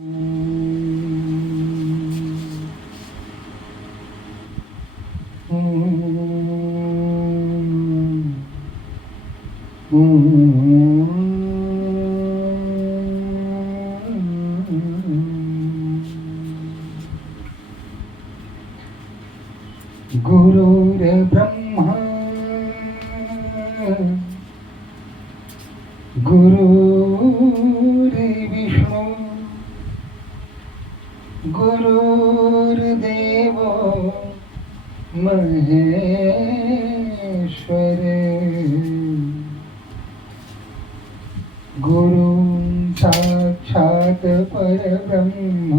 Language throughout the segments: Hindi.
गुरुर्ब्रह्मा गुरुर्विष्णु गुरुर्देवो महेश्वर गुरु साक्षात् परब्रह्म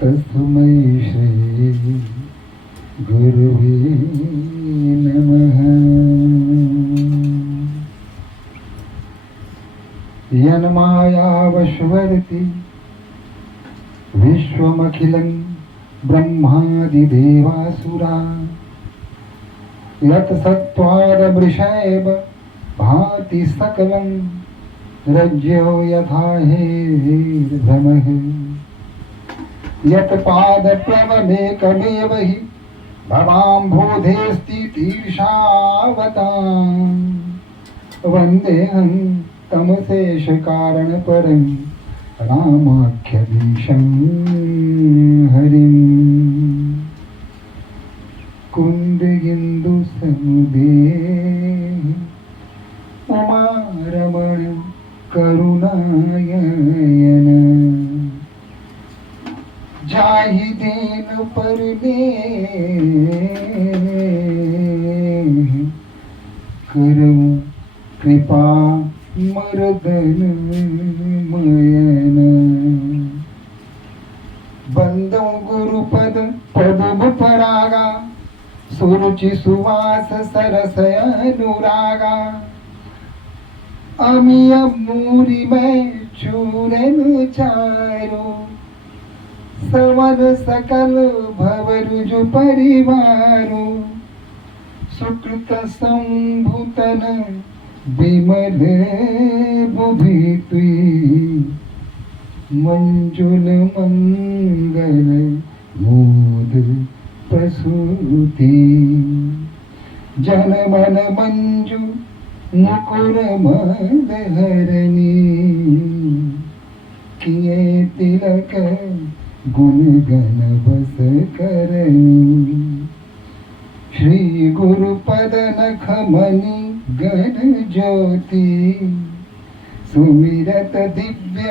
तस्मै श्री गुरुवे नमः। यन्मायावशवर्ति विश्वमखिलं ब्रह्मादिदेवासुरा यत्सत्त्वादमृषैव भाति सकलं रज्जो यथा हेर्भ्रमः यत्पादप्लवमेकमेव हि भवाम्भोधेऽस्ति तीर्षावताम् वन्देऽहं तमशेषकारणपरं रामाख्यमीशं हरिम्। कुन्दगिन्दुसमुदेः उमारमण करुणायन जाहि दीन परने करऊं कृपा मर्दन मयन बंदों गुरुपद पदुम परागा सुरुचि सुवास सरस अनुरागा अमिय मूरी में चूरन चारो सवन सकल भवरुजु परिवारो सुकृत संभूतन विमल बुद्धि तुई मंजुल मंगल मोद प्रसूति जन मन मंजु मुकुर मदहरणी किए तिलक गुण गण बस करनी श्री गुरुपद नख मणि गण ज्योति सुमिरत दिव्य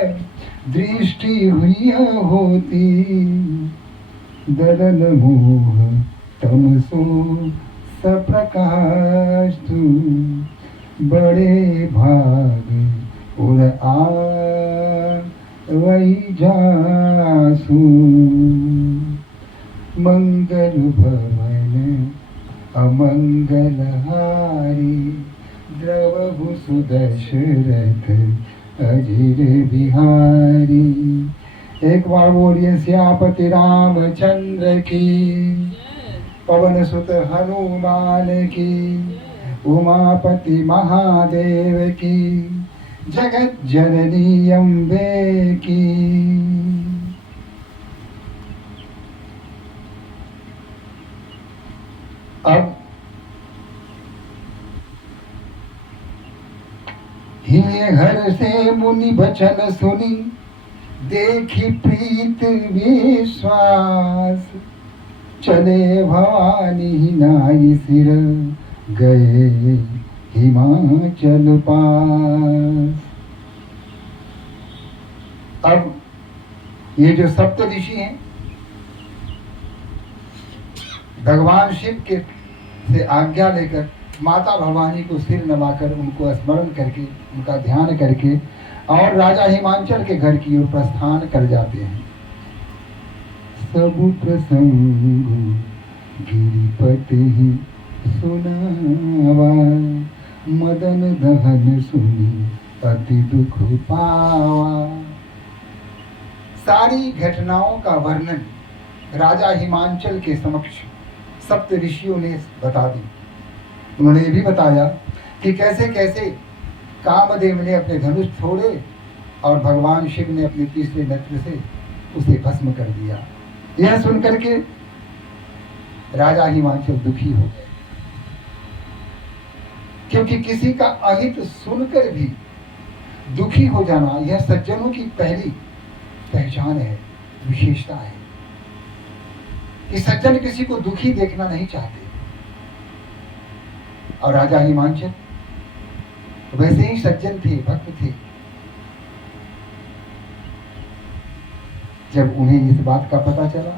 दृष्टि हुई होती दलन मोह तमसो सप्रकाश तू बड़े भाग उड़ आ वही जासू मंगल भवन अमंगलहारी द्रवहु सुदशरथ अजिर बिहारी। एक बार बोलिए सियापति रामचंद्र की, पवन सुत हनुमान की, उमापति महादेव की, जगत जननी अम्बे की। अब हिये हर से मुनि बचन सुनी देखी प्रीत विश्वास चले भवानी नाई सिर गए हिमाचल पास। अब ये जो सप्त ऋषि हैं भगवान शिव के से आज्ञा लेकर माता भवानी को सिर नवाकर उनको स्मरण करके उनका ध्यान करके और राजा हिमांचल के घर की ओर प्रस्थान कर जाते हैं। सब प्रसंग गिरिपति सुनावा मदन दहन सुनी अति दुख पावा। सारी घटनाओं का वर्णन राजा हिमांचल के समक्ष सप्त ऋषियों ने बता दी। उन्होंने ये भी बताया कि कैसे कैसे कामदेव ने अपने धनुष छोड़े और भगवान शिव ने अपने तीसरे नेत्र से उसे भस्म कर दिया। यह सुनकर के राजा हिमांचल दुखी हो गए, क्योंकि किसी का अहित सुनकर भी दुखी हो जाना यह सज्जनों की पहली पहचान है, विशेषता है कि सज्जन किसी को दुखी देखना नहीं चाहते। और राजा हिमांचल वैसे ही सज्जन थे, भक्त थे। जब उन्हें इस बात का पता चला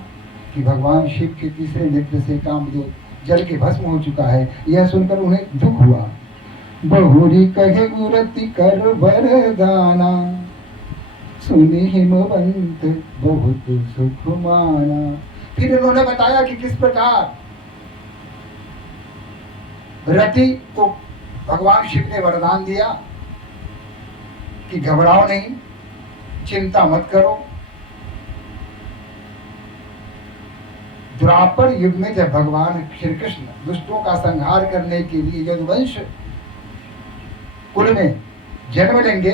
कि भगवान शिव के तीसरे नेत्र से कामदेव जल के भस्म हो चुका है, यह सुनकर उन्हें दुख हुआ। बहुरी कहे गुरति कर वरदाना, सुनि हिमवंत बहुत सुख माना। फिर उन्होंने बताया कि किस प्रकार रति को भगवान शिव ने वरदान दिया कि घबराओ नहीं, चिंता मत करो। द्वापर युग में जब भगवान श्री कृष्ण दुष्टों का संहार करने के लिए यदुवंश कुल में जन्म लेंगे,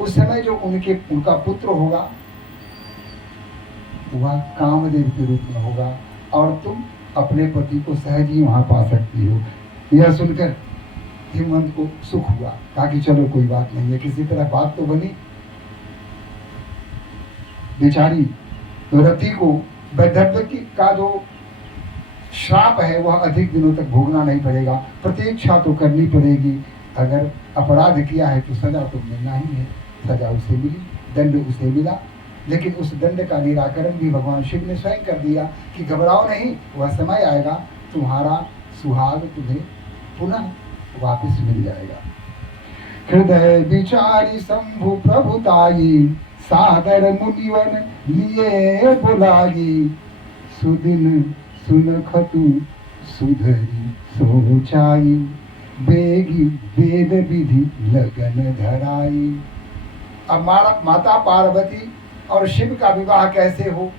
उस समय जो उनका पुत्र होगा वह कामदेव के रूप में होगा और तुम अपने पति को सहज ही वहां पा सकती हो। यह सुनकर हिमवंत को सुख हुआ, कहा कि चलो कोई बात नहीं है, किसी तरह बात तो बनी। बेचारी रति को वैधव्य का जो श्राप है वह अधिक दिनों तक भोगना नहीं पड़ेगा, प्रतीक्षा तो करनी पड़ेगी। अगर अपराध किया है तो सजा तो मिलना ही है। सजा उसे मिली, दंड उसे मिला, लेकिन उस दंड का निराकरण भी भगवान शिव ने स्वयं कर दिया कि घबराओ नहीं, वह समय आएगा तुम्हारा सुहाग तुम्हें पुनः वापस मिल जाएगा। हृदय विचारी शंभु प्रभुताई, सादर मुनिवन लिए बुलाई। सुदिन सुनखतु सुधरी सोचाई, बेगी वेद विधि लगन धराई। अब माता पार्वती और शिव का विवाह कैसे हो,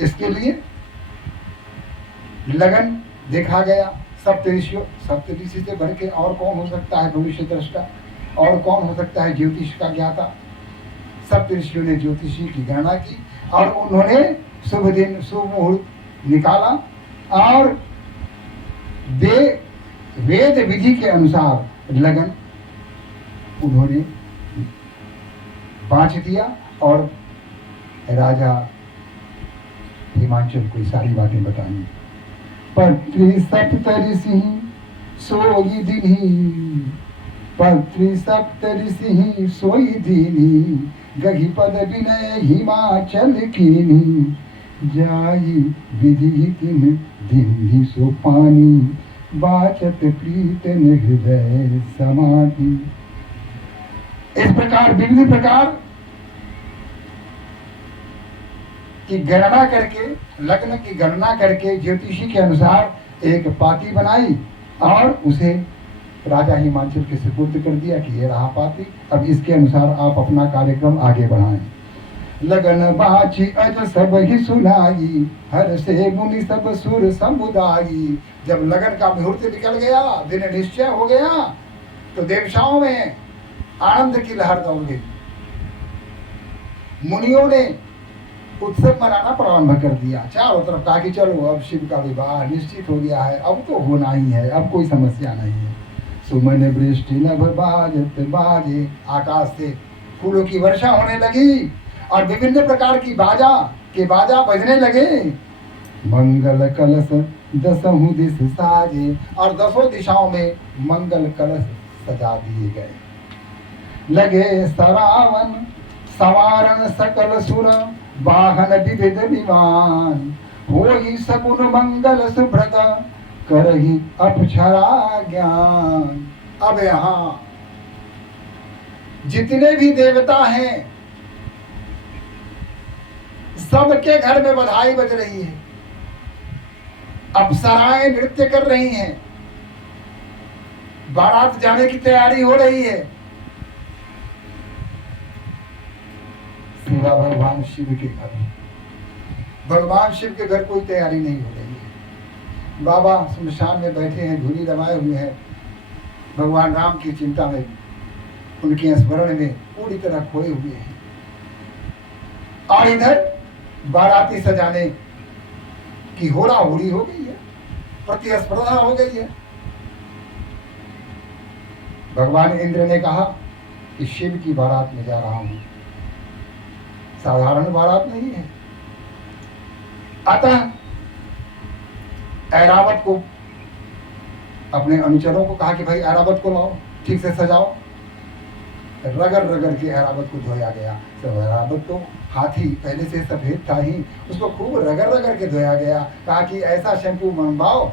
इसके लिए लगन देखा गया। सप्तऋषि से बढ़ के और कौन हो सकता है भविष्य दृष्टा, और कौन हो सकता है ज्योतिष का ज्ञाता। सप्तऋषियों ने ज्योतिषी की गणना की और उन्होंने शुभ दिन शुभ मुहूर्त निकाला और वेद विधि के अनुसार लगन उन्होंने बांच दिया और राजा हिमांचल को सारी बातें बताई। पत्री सप्तऋषि सोई दिनी, पत्री सप्तऋषि सोई दिनी। गही पद विनय हिमाचल कीनी, जाई विधि तिन दिन सो पानी। बाचत प्रीत हृदय समाधि। इस प्रकार विविध प्रकार की गणना करके, लग्न की गणना करके ज्योतिषी के अनुसार एक पाती बनाई और उसे राजा हिमांचल के सुपुर्द कर दिया कि ये रहा पाती, अब इसके अनुसार आप अपना कार्यक्रम आगे बढ़ाएं। लगन बाची अज सब ही सुनाई, हर से मुनि सब सुर समुदाई। जब लगन का मुहूर्त निकल गया, दिन निश्चय हो गया, तो देवताओं में आनंद की लहर दौड़ गई। मुनियों ने उत्सव मनाना प्रारंभ कर दिया। चारों तरफ कहा कि चलो अब शिव का विवाह निश्चित हो गया है, अब तो होना ही है, अब कोई समस्या नहीं है। सुमन वृष्टि नभ बाजत बाजे, आकाश से फूलों की वर्षा होने लगी और विभिन्न प्रकार की बाजा बजने लगे। मंगल कलश दसहु दिश साजे, और दसों दिशाओं में मंगल कलश सजा दिए गए। लगे सरावन सवारण सकल सुर, वाहन विविध विमान। होई सगुन मंगल सुभ्रत, करही अप्सरा ज्ञान। अब यहाँ जितने भी देवता हैं सबके घर में बधाई बज रही है, अप्सराएं नृत्य कर रही हैं, बारात जाने की तैयारी हो रही है। सिवा भगवान शिव के घर, भगवान शिव के घर कोई तैयारी नहीं हो रही है। बाबा श्मशान में बैठे हैं, धूनी रमाए हुए हैं, भगवान राम की चिंता में उनके स्मरण में पूरी तरह खोए हुए हैं। और इधर बाराती सजाने की होड़ा होड़ी हो गई है, प्रतिस्पर्धा हो गई है। भगवान इंद्र ने कहा कि शिव की बारात में जा रहा हूं, साधारण बारात नहीं है। अतः ऐरावत को, अपने अनुचरों को कहा कि भाई ऐरावत को लाओ, ठीक से सजाओ। रगड़ रगड़ के ऐरावत को धोया गया। तो ऐरावत तो हाथी पहले से सफेद था ही, उसको खूब रगड़ रगड़ के धोया गया। कहा कि ऐसा शैम्पू मंगवाओ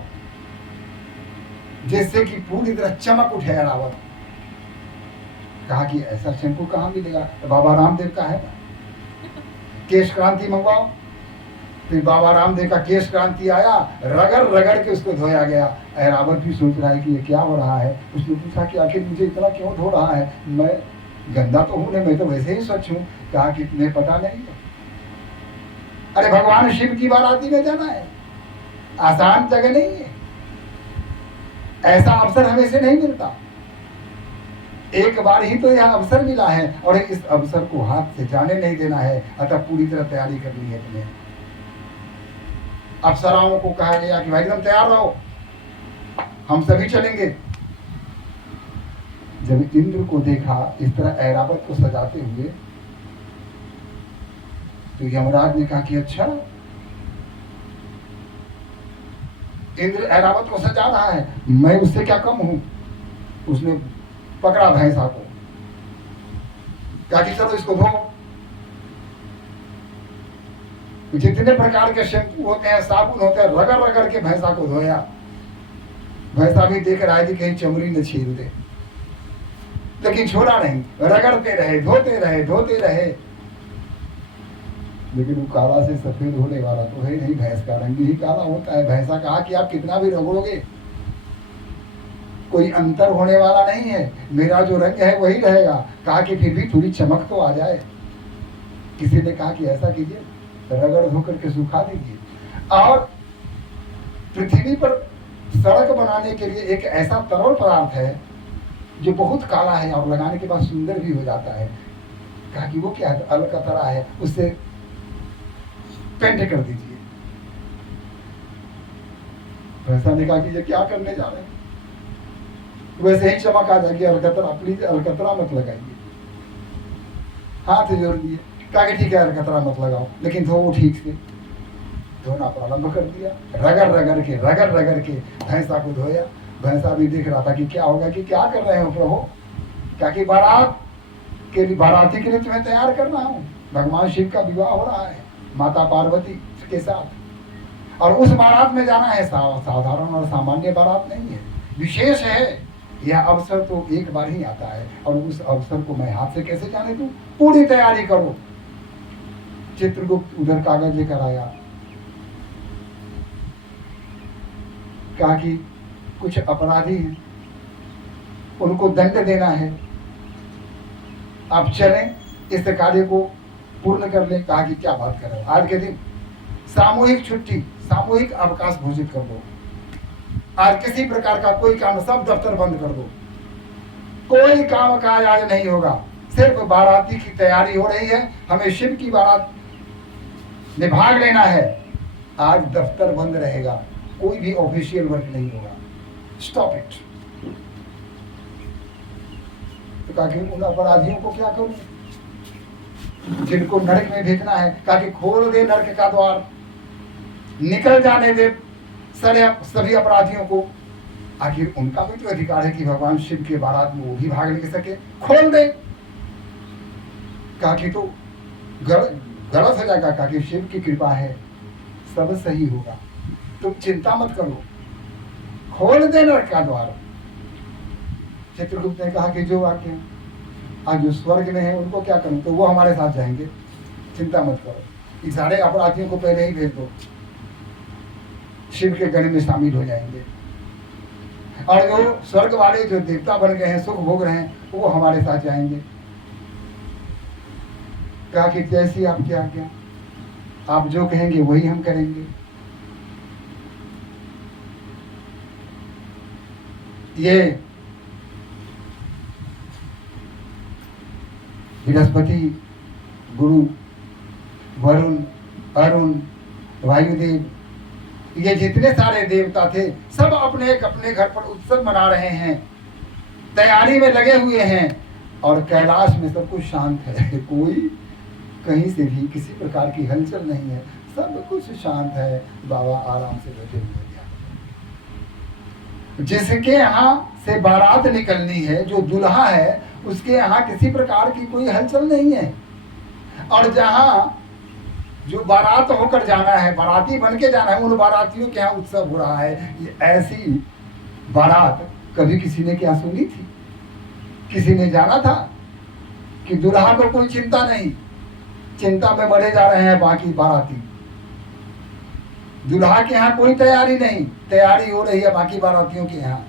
जिससे कि पूरी तरह चमक उठे ऐरावत। कहा कि ऐसा शैम्पू कहाँ मिलेगा? तो बाबा रामदेव का है, केश क्रांति मंगवाओ। फिर बाबा रामदेव का केश क्रांति आया, रगड़ रगड़ के उसको धोया गया। ऐरावत भी सोच रहा है कि ये क्या हो रहा है। उसने पूछा कि आखिर मुझे इतना क्यों धो रहा है, मैं गंदा तो हूं नहीं, मैं तो वैसे ही स्वच्छ हूं। कहा कि तुम्हें पता नहीं है, अरे भगवान शिव की बाराती में जाना है, आसान जगह नहीं है, ऐसा अवसर हमें से नहीं मिलता। एक बार ही तो यह अवसर मिला है और इस अवसर को हाथ से जाने नहीं देना है। अतः पूरी तरह तैयारी करनी है तुम्हें। अप्सराओं को कहा गया कि भाई तुम तैयार रहो, हम सभी चलेंगे। जब इंद्र को देखा इस तरह ऐरावत को सजाते हुए, तो यमराज ने कहा कि अच्छा, इंद्र ऐरावत को सजा रहा है, मैं उससे क्या कम हूं। उसने पकड़ा भैंसा को, कहा कि चलो इसको धो। जितने प्रकार के शैम्पू होते हैं, साबुन होते हैं, रगड़ रगड़ के भैंसा को धोया। भैंसा भी देख रहा है कि कहीं चमड़ी न छील दे, लेकिन छोड़ा नहीं, रगड़ते रहे, धोते रहे, धोते रहे। लेकिन वो काला से सफेद होने वाला तो है नहीं, भैंस का रंग ही काला होता है। भैंसा कहा कि आप कितना भी रगड़ोगे कोई अंतर होने वाला नहीं है, मेरा जो रंग है वही रहेगा। कहा कि फिर भी थोड़ी चमक तो आ जाए। किसी ने कहा कि ऐसा कीजिए, रगड़ धो करके सुखा दीजिए। और पृथ्वी पर सड़क बनाने के लिए एक ऐसा तरल पदार्थ है जो बहुत काला है और लगाने के बाद सुंदर भी हो जाता है। कहा कि वो क्या है? अलकतरा है, उससे पेंट कर दीजिए। भैंसा ने कहा कि ये क्या करने जा रहे हैं? वैसे ही चमक आ जाएगी। अलकतरा, प्लीज अलकतरा मत लगाइए। हाथ जोड़ दिए, कहा कि ठीक है अलकतरा मत लगाओ, लेकिन धो ठीक से। धोना प्रारंभ कर दिया, रगड़ रगड़ के भैंसा को धोया। भैंसा भी देख रहा था कि क्या होगा, कि क्या कर रहे हो प्रभु। क्या कि बारात के लिए, बाराती के लिए तुम्हें तैयार करना हूँ। भगवान शिव का विवाह हो रहा है माता पार्वती के साथ, और उस बारात में जाना है। साधारण और सामान्य बारात नहीं है, विशेष है। यह अवसर तो एक बार ही आता है, और उस अवसर को मैं हाथ से कैसे जाने दूं? पूरी तैयारी करो। चित्रगुप्त उधर कागज लेकर आया, कहा कि कुछ अपराधी हैं, उनको दंड देना है, आप चलें, इस कार्य को पूर्ण कर लें। कहा कि क्या बात कर रहे हो, आज के दिन सामूहिक छुट्टी, सामूहिक अवकाश घोषित कर दो। आज किसी प्रकार का कोई काम, सब दफ्तर बंद कर दो, कोई काम काज आज नहीं होगा। सिर्फ बाराती की तैयारी हो रही है, हमें शिव की बारात में भाग लेना है। आज दफ्तर बंद रहेगा, कोई भी ऑफिशियल वर्क नहीं होगा, स्टॉप इट। तो कहा कि उन अपराधियों को क्या करूं जिनको नरक में भेजना है? कहा कि खोल दे नरक का द्वार, निकल जाने दे सभी अपराधियों को। आखिर उनका भी तो अधिकार है कि भगवान शिव के बारात में वो भी भाग ले सके, खोल दे। कहा कि तो गलत हो जाएगा। कहा कि शिव की कृपा है, सब सही होगा, तुम चिंता मत करो, खोल दे नरक का द्वार। चित्रगुप्त ने कहा कि जो आके आज जो स्वर्ग में है उनको क्या करूं? तो वो हमारे साथ जाएंगे, चिंता मत करो। इस सारे अपराधियों को पहले ही भेज दो, शिव के गण में शामिल हो जाएंगे। और जो स्वर्ग वाले जो देवता बन गए हैं, सुख भोग रहे हैं, वो हमारे साथ जाएंगे। कहा कि जैसी आपकी आज्ञा, आप जो कहेंगे वही हम करेंगे। ये बृहस्पति, गुरु, वरुण, अरुण, वायुदेव, ये जितने सारे देवता थे सब अपने अपने घर पर उत्सव मना रहे हैं, तैयारी में लगे हुए हैं। और कैलाश में सब कुछ शांत है, कोई कहीं से भी किसी प्रकार की हलचल नहीं है, सब कुछ शांत है। बाबा आराम से बैठे हुए हैं। जिसके यहाँ से बारात निकलनी है, जो दुल्हा है, उसके यहाँ किसी प्रकार की कोई हलचल नहीं है। और जहाँ जो बारात होकर जाना है, बाराती बन के जाना है, उन बारातियों के यहाँ उत्सव हो रहा है। ये ऐसी बारात कभी किसी ने क्या सुनी थी? किसी ने जाना था कि दुल्हा को कोई चिंता नहीं, चिंता में मरे जा रहे हैं बाकी बाराती। दुल्हा के यहाँ कोई तैयारी नहीं, तैयारी हो रही है बाकी बारातियों के यहाँ।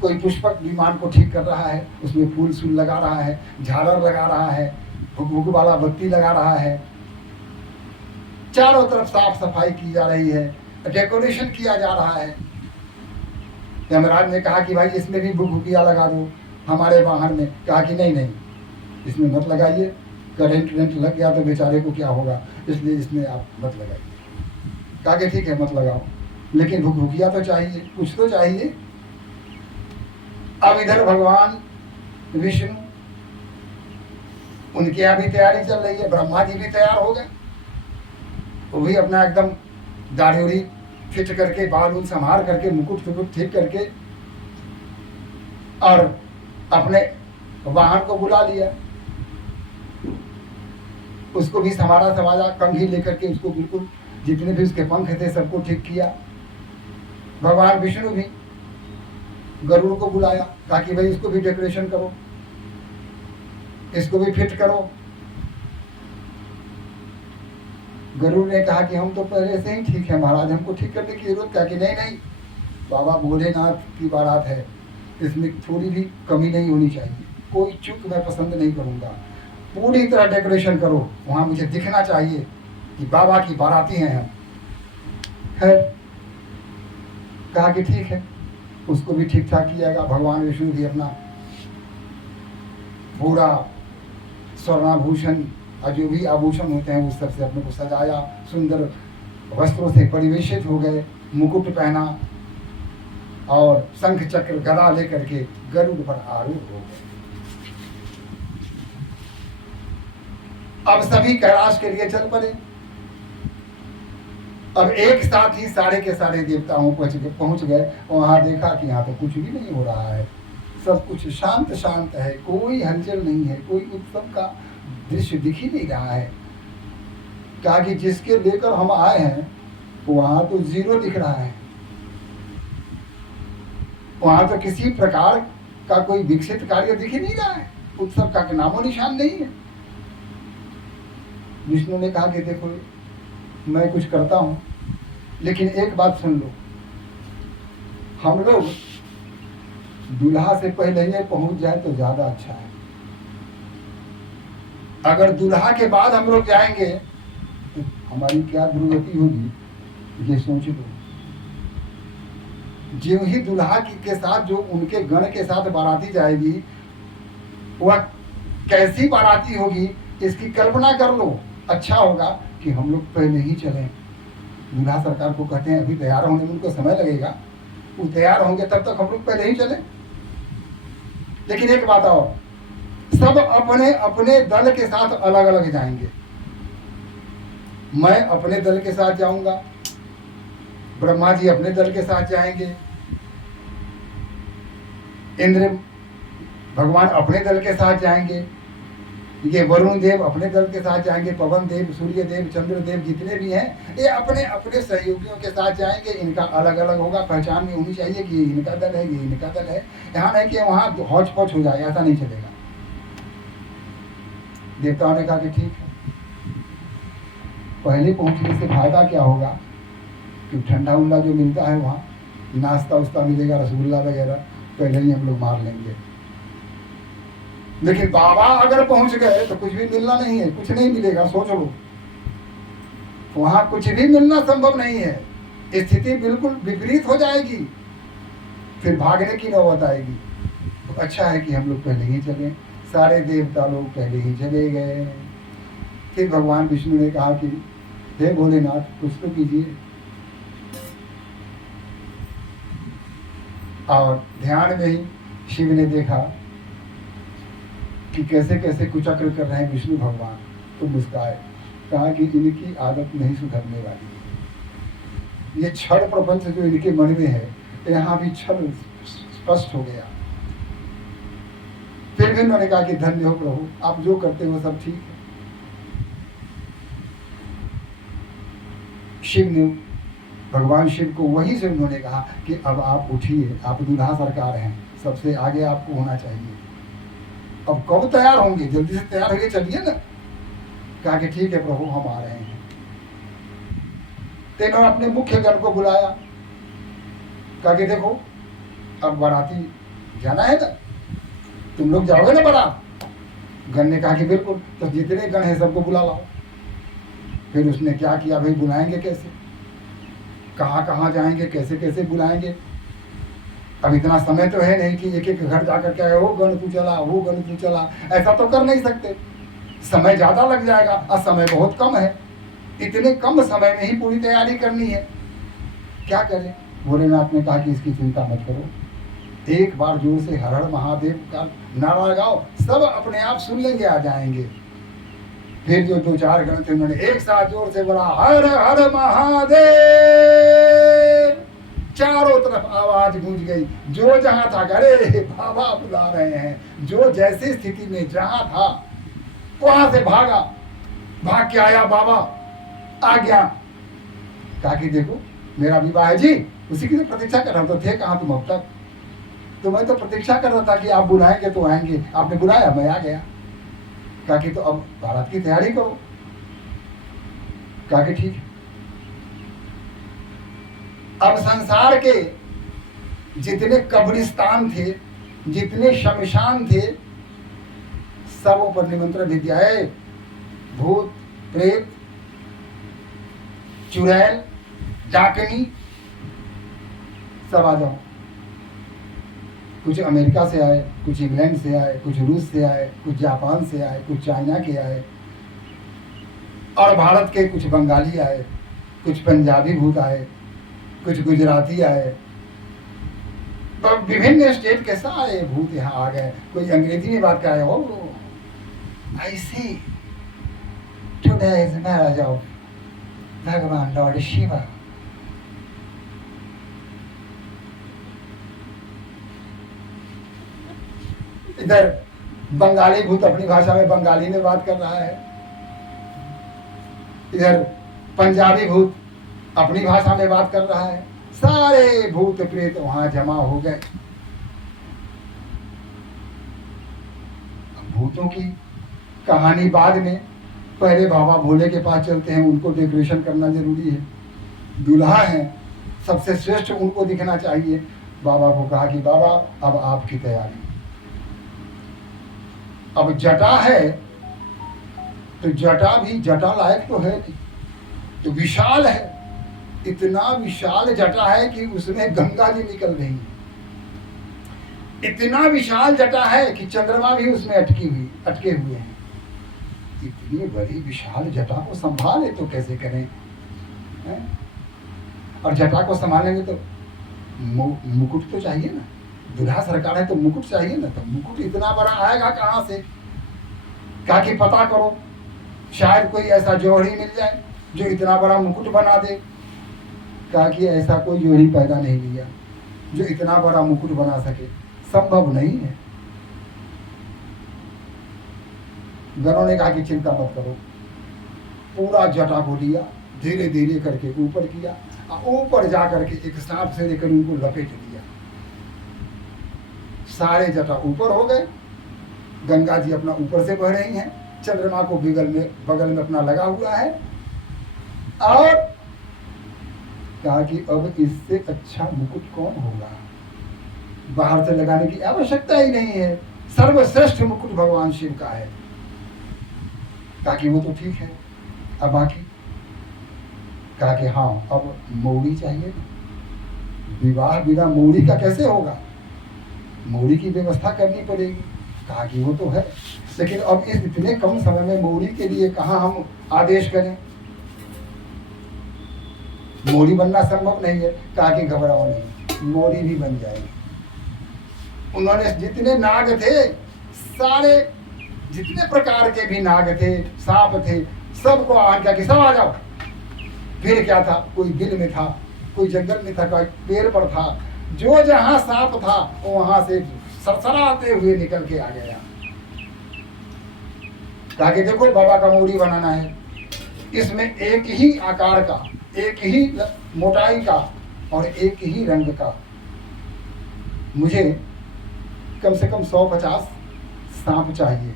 कोई पुष्पक विमान को ठीक कर रहा है, उसमें फूल सूल लगा रहा है, झालर लगा रहा है, भुक वाला बत्ती लगा रहा है, चारों तरफ साफ सफाई की जा रही है, डेकोरेशन किया जा रहा है। यमराज ने कहा कि भाई इसमें भी भुकिया लगा दो हमारे वाहन में। कहा कि नहीं नहीं, इसमें मत लगाइए, करंट लग गया तो बेचारे को क्या होगा, इसलिए इसमें आप मत लगाइए। कहा कि ठीक है मत लगाओ, लेकिन भुकिया तो चाहिए, कुछ तो चाहिए। अब इधर भगवान विष्णु, उनके यहाँ भी तैयारी चल रही है, ब्रह्मा जी भी तैयार हो गए, वो भी अपना एकदम दाढ़ी फिट करके, बाल उल संभार करके, मुकुट टुकुट ठीक करके, और अपने वाहन को बुला लिया। उसको भी संवारा संवारा, कंघी लेकर के उसको बिल्कुल जितने भी उसके पंख थे सबको ठीक किया। भगवान विष्णु भी गरुड़ को बुलाया, कहा कि भाई इसको भी डेकोरेशन करो, इसको भी फिट करो। गरुड़ ने कहा कि हम तो पहले से ही ठीक है महाराज, हमको ठीक करने की जरूरत क्या? कि नहीं नहीं, बाबा भोलेनाथ की बारात है, इसमें थोड़ी भी कमी नहीं होनी चाहिए, कोई चूक मैं पसंद नहीं करूँगा, पूरी तरह डेकोरेशन करो, वहाँ मुझे दिखना चाहिए कि बाबा की बाराती हैं हम। है, कहा कि ठीक है, उसको भी ठीक ठाक किया गया। भगवान विष्णु भी अपना पूरा स्वर्णाभूषण और जो भी आभूषण होते हैं उस सब से अपने को सजाया, सुंदर वस्त्रों से परिवेशित हो गए, मुकुट पहना और शंख चक्र गदा लेकर के गरुड़ पर आरूढ़ हो गए। अब सभी कैलाश के लिए चल पड़े। अब एक साथ ही सारे के सारे देवताओं पहुंच गए। वहां देखा कि यहाँ तो कुछ भी नहीं हो रहा है, सब कुछ शांत शांत है, कोई हलचल नहीं है, कोई उत्सव का दृश्य दिख ही नहीं रहा है। कहा कि जिसके लेकर हम आए हैं वहां तो जीरो दिख रहा है, वहां तो किसी प्रकार का कोई विकसित कार्य दिख ही नहीं रहा है, उत्सव का नामो निशान नहीं है। विष्णु ने कहा कि देखो मैं कुछ करता हूं, लेकिन एक बात सुन लो, हम लोग दूल्हा से पहले ही पहुंच जाए तो ज्यादा अच्छा है। अगर दूल्हा के बाद हम लोग जाएंगे तो हमारी क्या दुर्गति होगी, ये सोच लो। जो ही दूल्हा के साथ जो उनके गण के साथ बाराती जाएगी, वह कैसी बाराती होगी इसकी कल्पना कर लो। अच्छा होगा कि हम लोग पहले ही चलें। दूल्हा सरकार को कहते हैं अभी तैयार होने में उनको समय लगेगा, वो तैयार होंगे तब तक हम लोग पहले ही चलें। लेकिन एक बात और, सब अपने अपने दल के साथ अलग अलग जाएंगे। मैं अपने दल के साथ जाऊंगा, ब्रह्मा जी अपने दल के साथ जाएंगे, इंद्र भगवान अपने दल के साथ जाएंगे, ये वरुण देव अपने दल के साथ जाएंगे, पवन देव, सूर्य देव, चंद्र देव जितने भी हैं ये अपने अपने सहयोगियों के साथ जाएंगे। इनका अलग अलग होगा, पहचान में होनी चाहिए कि ये इनका दल है, ये इनका दल है। यहाँ नहीं कि वहाँ हौच पौच हो जाए, ऐसा नहीं चलेगा। देवताओं ने कहा कि ठीक है, पहले पहुंचने से फायदा क्या होगा कि ठंडा उंडा जो मिलता है वहाँ नाश्ता उस्ता मिलेगा, रसगुल्ला वगैरह, पहले ही हम लोग मार लेंगे। लेकिन बाबा अगर पहुंच गए तो कुछ भी मिलना नहीं है, कुछ नहीं मिलेगा। सोच लो, वहां कुछ भी मिलना संभव नहीं है, स्थिति बिल्कुल विपरीत हो जाएगी, फिर भागने की नौबत आएगी। तो अच्छा है कि हम लोग पहले ही चलें, सारे देवता लोग पहले ही चले गए। फिर भगवान विष्णु ने कहा कि हे भोलेनाथ कुछ तो कीजिए। और ध्यान में ही शिव ने देखा कि कैसे कैसे कुचक्र कर रहे हैं विष्णु भगवान, तो मुस्काए, कहा कि इनकी आदत नहीं सुधरने वाली। ये छल प्रपंच जो इनके मन में है, यहाँ भी छल स्पष्ट हो गया। फिर भी उन्होंने कहा कि धन्य हो प्रभु, आप जो करते हो सब ठीक है। शिव ने, भगवान शिव को वहीं से उन्होंने कहा कि अब आप उठिए, आप दूल्हा सरकार हैं, सबसे आगे आपको होना चाहिए। अब कब तैयार होंगे, जल्दी से तैयार होइए, चलिए ना। कहा कि ठीक है प्रभु, हम आ रहे हैं। तो इन्होंने अपने मुख्य गण को बुलाया, कहा कि देखो अब बाराती जाना है ना, तुम लोग जाओगे ना बारात। गण ने कहा कि बिल्कुल, तो जितने गण हैं सबको बुला लाओ। फिर उसने क्या किया, भाई बुलाएंगे कैसे, कहाँ कहाँ जाएंगे, कैसे कैसे बुलाएंगे। अब इतना समय तो है नहीं कि एक एक घर जाकर के वो गण तू चला, वो गण तू चला, ऐसा तो कर नहीं सकते, समय ज्यादा लग जाएगा और समय बहुत कम है। इतने कम समय में ही पूरी तैयारी करनी है, क्या करें। भोलेनाथ ने कहा कि इसकी चिंता मत करो, एक बार जोर से हर हर महादेव का नारा लगाओ, सब अपने आप सुन लेंगे, आ जाएंगे। फिर जो दो चार गण थे उन्होंने एक साथ जोर से बोला हर हर महादेव, चारों तरफ आवाज गूंज गई। जो जहां था, अरे बाबा बुला रहे हैं, जो जैसी स्थिति में जहां था वहां से भागा, भाग के आया बाबा, आ गया। कहा कि देखो मेरा विवाह है जी, उसी की तो प्रतीक्षा कर रहा, तो थे कहाँ तुम अब तक, तो मैं तो प्रतीक्षा कर रहा था कि आप बुलाएंगे तो आएंगे, आपने बुलाया मैं आ गया। कहा कि तो अब बारात की तैयारी करो। कहा कि ठीक है। अब संसार के जितने कब्रिस्तान थे, जितने शमशान थे, सबों पर निमंत्रण भी दिया है। भूत प्रेत, चुड़ैल, डाकनी, सब आ जाओ। कुछ अमेरिका से आए, कुछ इंग्लैंड से आए, कुछ रूस से आए, कुछ जापान से आए, कुछ चाइना के आए, और भारत के कुछ बंगाली आए, कुछ पंजाबी भूत आए, कुछ गुजराती आए, तो विभिन्न स्टेट के सारे भूत यहाँ आ गए। कोई अंग्रेजी में बात कर रहे हो, आई सी टुडे इज मैरिज ऑफ भगवान लॉर्ड शिवा। इधर बंगाली भूत अपनी भाषा में बंगाली में बात कर रहा है, इधर पंजाबी भूत अपनी भाषा में बात कर रहा है। सारे भूत प्रेत वहां जमा हो गए। भूतों की कहानी बाद में, पहले बाबा भोले के पास चलते हैं, उनको डेकोरेशन करना जरूरी है। दूल्हा है, सबसे श्रेष्ठ उनको दिखना चाहिए। बाबा को कहा कि बाबा अब आपकी तैयारी। अब जटा है तो जटा भी जटा लायक तो है नहीं, तो विशाल है, इतना विशाल जटा है कि उसमें गंगा जी निकल रही है। इतना विशाल जटा है कि चंद्रमा भी उसमें अटके हुए हैं। इतनी बड़ी विशाल जटा को संभाले तो कैसे करें, है? और जटा को संभालने में तो मुकुट तो चाहिए ना, दूल्हा सरकार है तो मुकुट चाहिए ना। तो मुकुट इतना बड़ा आएगा कहाँ से। कहा कि पता करो, शायद कोई ऐसा जोड़ी मिल जाए जो इतना बड़ा मुकुट बना दे। कहा कि ऐसा कोई जोड़ी पैदा नहीं लिया जो इतना बड़ा मुकुट बना सके, संभव नहीं है। गणों ने कहा कि चिंता मत करो। पूरा जटा को लिया, धीरे धीरे करके ऊपर किया, ऊपर जा करके एक सांप से लेकर उनको लपेट दिया। सारे जटा ऊपर हो गए, गंगा जी अपना ऊपर से बह रही हैं, चंद्रमा को बगल में अपना लगा हुआ है। और कहा कि अब इससे अच्छा मुकुट कौन होगा, बाहर से लगाने की आवश्यकता ही नहीं है, सर्वश्रेष्ठ मुकुट भगवान शिव का है। कहा कि वो तो ठीक है, अब बाकी। कहा कि हाँ अब मौरी चाहिए ना, विवाह बिना मौरी का कैसे होगा, मौरी की व्यवस्था करनी पड़ेगी। कहा कि वो तो है, लेकिन अब इस इतने कम समय में मोरी के लिए कहाँ हम आदेश करें, मोरी बनना संभव नहीं है। कहा कि घबराओ नहीं, मोरी भी बन जाएगी। उन्होंने जितने नाग थे, सारे जितने प्रकार के भी नाग थे, सांप थे, सबको आह्वान किया कि सब आ जाओ। फिर क्या था, कोई बिल में था, कोई जंगल में था, कोई पेड़ पर था, जो जहां सांप था वो वहां से सरसराते हुए निकल के आ गया। कहा कि देखो बाबा का मोरी बनाना है, इसमें एक ही आकार का, एक ही मोटाई का और एक ही रंग का, मुझे कम से कम 150 सांप चाहिए,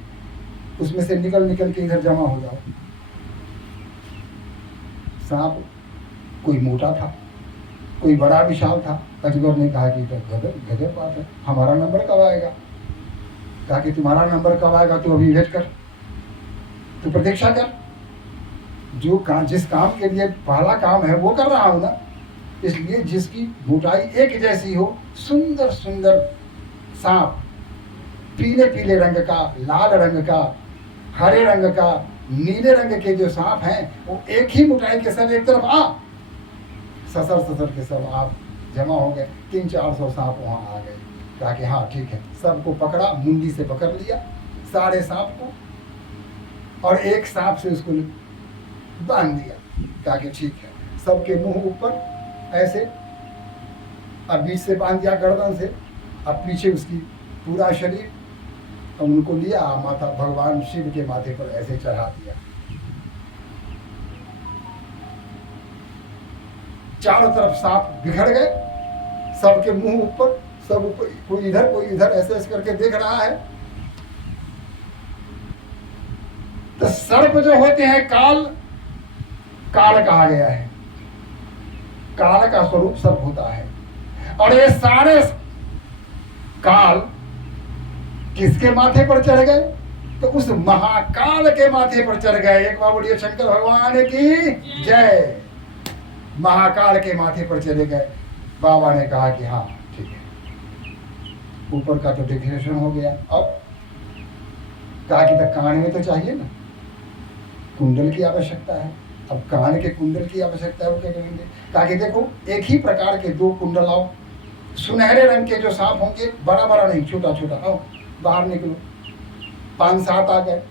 उसमें से निकल निकल के इधर जमा हो जाओ। सांप कोई मोटा था, कोई बड़ा विशाल था। अजगर ने कहा कि गजब बात है, हमारा नंबर कब आएगा। कहा कि तुम्हारा नंबर कब आएगा तो अभी वेट कर, तो प्रतीक्षा कर, जो जिस काम के लिए पहला काम है वो कर रहा हूं ना, इसलिए जिसकी मोटाई एक जैसी हो, सुंदर सुंदर सांप, पीले पीले रंग का, लाल रंग का, हरे रंग का, नीले रंग के जो सांप हैं वो एक ही मोटाई के सब एक तरफ आ, ससर ससर के सब आप जमा हो गए। 300-400 सांप वहां आ गए। कहा कि हाँ ठीक है, सबको पकड़ा, मुंडी से पकड़ लिया सारे सांप को और एक सांप से उसको बांध दिया। कहा कि ठीक है, सबके मुंह ऊपर ऐसे, अब बीच से बांध दिया गर्दन से, अब पीछे उसकी पूरा शरीर, और उनको लिया माता भगवान शिव के माथे पर ऐसे चढ़ा दिया। चारों तरफ सांप बिखर गए, सबके मुंह ऊपर, सब ऊपर, कोई इधर ऐसे ऐसे करके देख रहा है। तो सर्प जो होते हैं काल, काल कहा गया है, काल का स्वरूप सर्प होता है। और ये सारे काल किसके माथे पर चढ़ गए, तो उस महाकाल के माथे पर चढ़ गए। एक बार बोलिए शंकर भगवान की जय। महाकाल के माथे पर चले गए। बाबा ने कहा कि हाँ ठीक है, ऊपर का तो डेकोरेशन हो गया, अब कहा कि तक कान में तो चाहिए ना, कुंडल की आवश्यकता है। अब कान के कुंडल की आवश्यकता है, वो क्या करेंगे। कहा कि देखो एक ही प्रकार के 2 कुंडल आओ, सुनहरे रंग के जो सांप होंगे, बड़ा बड़ा नहीं, छोटा छोटा, आओ बाहर निकलो। 5-7 आ गए,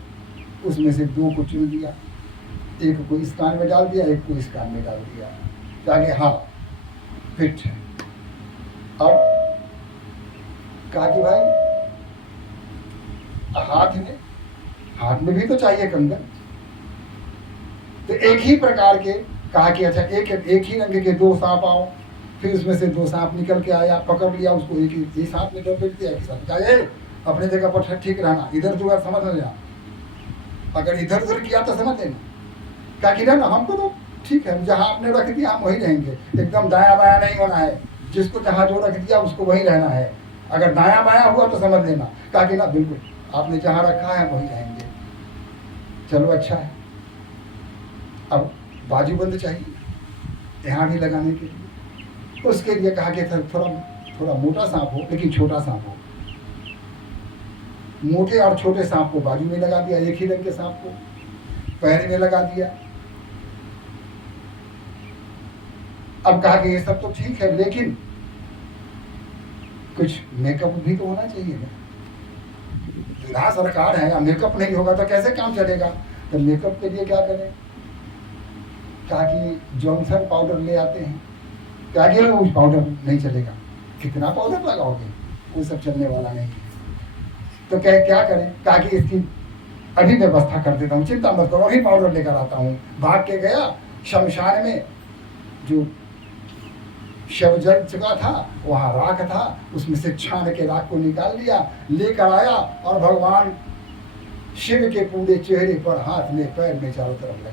उसमें से 2 को चुन दिया, एक को इस कान में डाल दिया, एक को इस कान में डाल दिया। कहा हाँ फिट है। अब कहा कि भाई हाथ में भी तो चाहिए कंगन, तो एक ही प्रकार के, कहा कि अच्छा एक ही रंग के 2 सांप आओ। फिर उसमें से 2 सांप निकल के आया, पकड़ लिया उसको, एक ही सांप में लपेट दिया, कहा अपने जगह पर ठीक रहना, इधर उधर समझ लेना, अगर इधर उधर किया तो समझ लेना। कहा कि ना हमको तो ठीक है, जहाँ आपने रख दिया हम वही रहेंगे, एकदम दाया बाया नहीं होना है, जिसको जहाँ जो रख दिया उसको वही रहना है, अगर दाया बाया हुआ तो समझ लेना। कहा कि ना बिल्कुल आपने जहाँ रखा है वही रहेंगे। चलो अच्छा है। अब बाजूबंद चाहिए यहाँ भी लगाने के लिए, उसके लिए कहा कि थोड़ा मोटा सांप हो, लेकिन छोटा सांप हो। मोटे और छोटे सांप को बाजू में लगा दिया, एक ही रंग के सांप को पैर में लगा दिया। अब कहा कि ये सब तो ठीक है, लेकिन कुछ मेकअप भी तो होना चाहिए ना, दूल्हा सरकार है, मेकअप नहीं होगा तो कैसे काम चलेगा। तो मेकअप के लिए क्या करें। कहा कि जॉनसन पाउडर ले आते हैं। कहा कि उस पाउडर नहीं चलेगा, कितना पाउडर लगाओगे, वो सब चलने वाला नहीं है। तो क्या करें। कहा कि इसकी अभी व्यवस्था कर देता हूँ, चिंता मत करो, अभी पाउडर लेकर आता हूँ। भाग के गया शमशान में, जो शव जल चुका था वहां राख था, उसमें से छान के राख को निकाल लिया, लेकर आया और भगवान शिव के पूरे चेहरे पर, हाथ में, पैर में, चारों तरफ लगा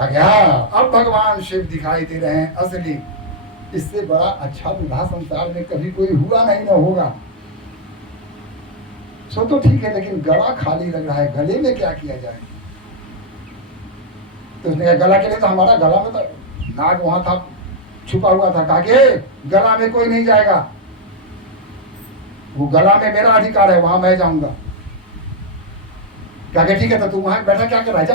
दिया। अब भगवान शिव दिखाई दे रहे हैं असली। इससे बड़ा अच्छा दूल्हा संसार में कभी कोई हुआ नहीं, न होगा। सो तो ठीक है, लेकिन गला खाली लग रहा है, गले में क्या किया जाए। तो उसने कहा गला के लिए तो हमारा गला में तो नाग वहां था, छुपा हुआ था। कहा कि गला में कोई नहीं जाएगा। वो गला में मेरा अधिकार है, वहां मैं जाऊंगा। क्या ठीक है, तो तू वहां बैठा क्या कर रहा है, जा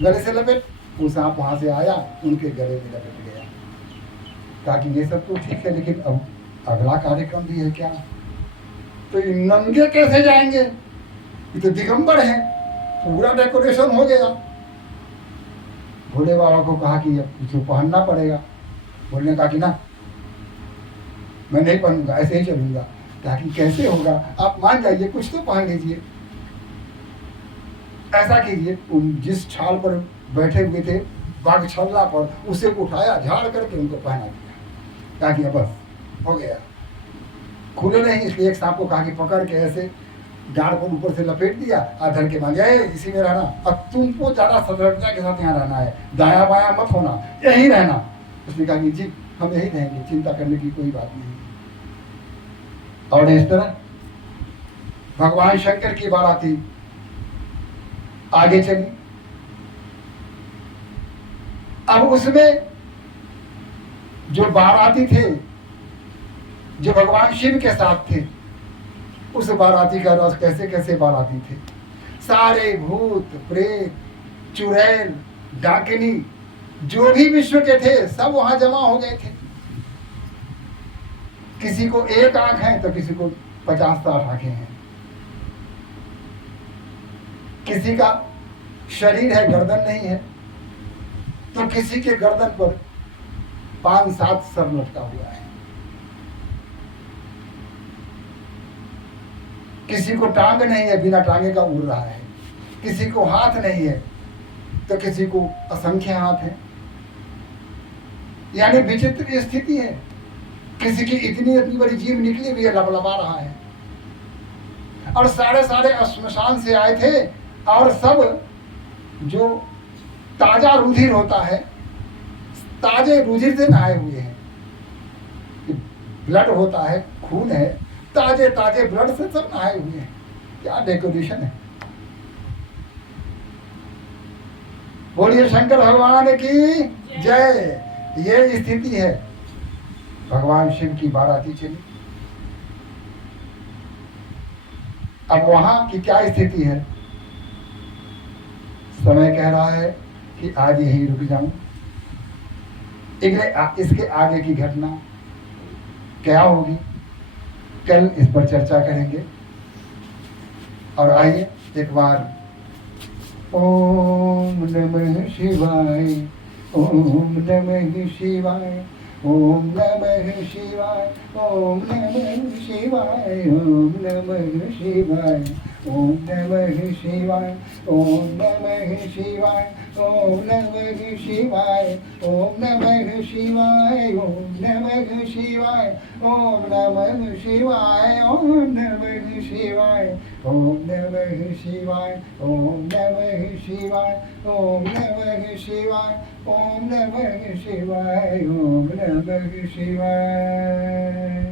गले से लपेट। वो सांप वहां से आया, उनके गले में लपेट गया। कहा कि ये सब तो ठीक है, लेकिन अब अगला कार्यक्रम भी है क्या? तो ये नंगे कैसे जाएंगे, ये तो दिगंबर है। पूरा डेकोरेशन हो गया। भोले बाबा को कहा कि अब कुछ पहनना पड़ेगा। बोलने कहा कि ना, मैं नहीं पहनूंगा, ऐसे ही चलूंगा। ताकि कैसे होगा, आप मान जाइए, कुछ तो पहन लीजिए। ऐसा कीजिए, उन जिस छाल पर बैठे हुए थे बाघ छल्ला पर, उसे उठाया, झाड़ करके उनको पहना दिया। ताकि बस हो गया, खुले नहीं। इसलिए एक सांप को कहा कि पकड़ के ऐसे डाढ़ पर ऊपर से लपेट दिया, आधर के बांध, इसी में रहना। अब तुमको ज्यादा सतर्कता के साथ यहाँ रहना है, दाया बाया मत होना, यही रहना। उसने कहा कि जी हम यही रहेंगे, चिंता करने की कोई बात नहीं। और इस तरह भगवान शंकर की बाराती आगे चली। अब उसमें जो बाराती थे, जो भगवान शिव के साथ थे, उस बाराती का रस कैसे कैसे बाराती थे। सारे भूत प्रेत चुड़ैल डाकिनी जो भी विश्व के थे सब वहां जमा हो गए थे। किसी को एक आंख है तो किसी को 50-60 आंखें हैं। किसी का शरीर है, गर्दन नहीं है, तो किसी के गर्दन पर 5-7 सर लटका हुआ है। किसी को टांग नहीं है, बिना टांगे का उड़ रहा है। किसी को हाथ नहीं है तो किसी को असंख्य हाथ है। यानी विचित्र स्थिति है। किसी की इतनी इतनी बड़ी जीभ निकली हुई है, लबलबा रहा है। और सारे श्मशान से आए थे, और सब जो ताजा रुधिर होता है, ताजे रुधिर से नहाए हुए हैं। ब्लड होता है, खून है, ताजे ताजे ब्लड से सब नहाए हुए हैं। क्या डेकोरेशन है। बोलिए शंकर भगवान की जय। ये स्थिति है। भगवान शिव की बाराती चली। अब वहां की क्या स्थिति है? समय कह रहा है कि आज यही रुक जाऊं। इसके आगे की घटना क्या होगी, कल इस पर चर्चा करेंगे। और आइए एक बार ओम नमः शिवाय, ओम नमः शिवाय, ओम नमः शिवाय, ओम नमः शिवाय, ओम नमः शिवाय, ओम नमः शिवाय, ओम नमः शिवाय, ओम नमः शिवाय, ओम नमः शिवाय, ओम नमः शिवाय, ओम नमः शिवाय, ओम नमः शिवाय, ओम नमः शिवाय, ओम नमः शिवाय, ओम नमः शिवाय, ओम नमः शिवाय, ओम नमः शिवाय।